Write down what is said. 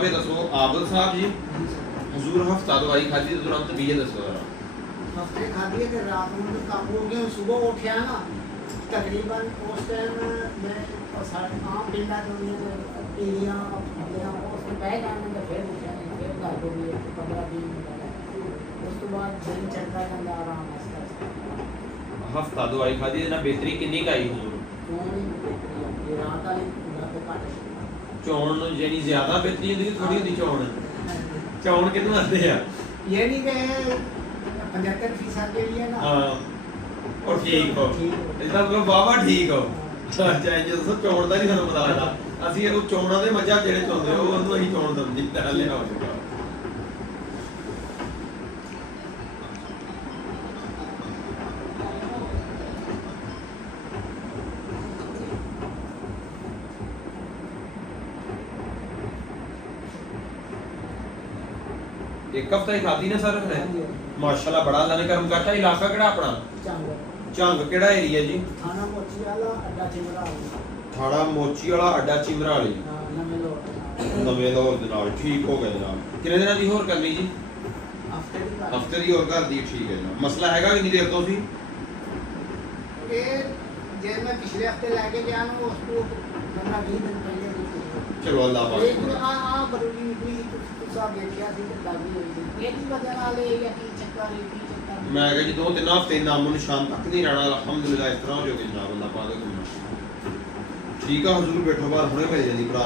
अब ये दसो आबद साहब जी हुजूर हफ्ता दवाई खाधी तो तुरंत बीजे दसो जरा हफ्ते खाधी है कि रात में तो काबू हो गया सुबह उठा ना तकरीबन उस टाइम मैं सारे आम पिंडा जो पीलियाँ उसमें बह जाने तो फिर उठा फिर घर को भी 15-20 मिनट उस तो बाद दिन चलता जाता आराम आस्ता हफ्ता दवाई खाधी ना बेहतरी किन्नी का आई हुजूर ये रात वाली तो घट चौन यानी ज्यादा बेहतरी होंदी थोड़ी होंदी चौन चौन किन्नू आंदे आ ये नहीं कि 75% के लिए ना हां और ठीक हो ਇਹਦਾ ਮਤਲਬ ਬਾਬਾ ਠੀਕ ਹੋ ਅੱਛਾ ਇਹ ਜਦੋਂ ਚੌਣ ਦਾ ਨਹੀਂ ਸਾਨੂੰ ਪਤਾ ਲੱਗਦਾ ਅਸੀਂ ਉਹ ਚੌਣਾਂ ਦੇ ਮੱਝਾਂ ਜਿਹੜੇ ਚੌਂਦੇ ਉਹ ਉਹਨੂੰ ਅਸੀਂ ਚੌਣ ਸਮਝੀਦਾ ਹਲੇ ਹੋ ਜਾਊਗਾ एक हफ्ता ही खाधी ना सर है माशाल्लाह बड़ा अल्लाह ने करम करता इलाका केड़ा अपना झंग केड़ा एरिया जी थाना मोची वाला अड्डा चिमरा थाना मोची वाला अड्डा चिमरा वाली नवे लाहौर दे नाल ठीक हो गया जनाब कितने दिनां दी होर करनी जी हफ्ते दी होर कर दी ठीक है जनाब मसला हैगा कि नहीं देर तो सी ये जे मैं पिछले हफ्ते लेके गया ना उसको 15-20 दिन पहले चलो अल्लाह पाक एक आ बरूरी निकली सब देखिया सी लागी हुई एक ही वजह नाल या की चक्कर मैं कह जी 2-3 हफ्ते नामो निशान तक नहीं रहना अल्हम्दुलिल्लाह इस तरह हो गया जनाब अल्लाह पाक दा ठीक है हुजूर बैठो बाहर हुणे भेज दी भरा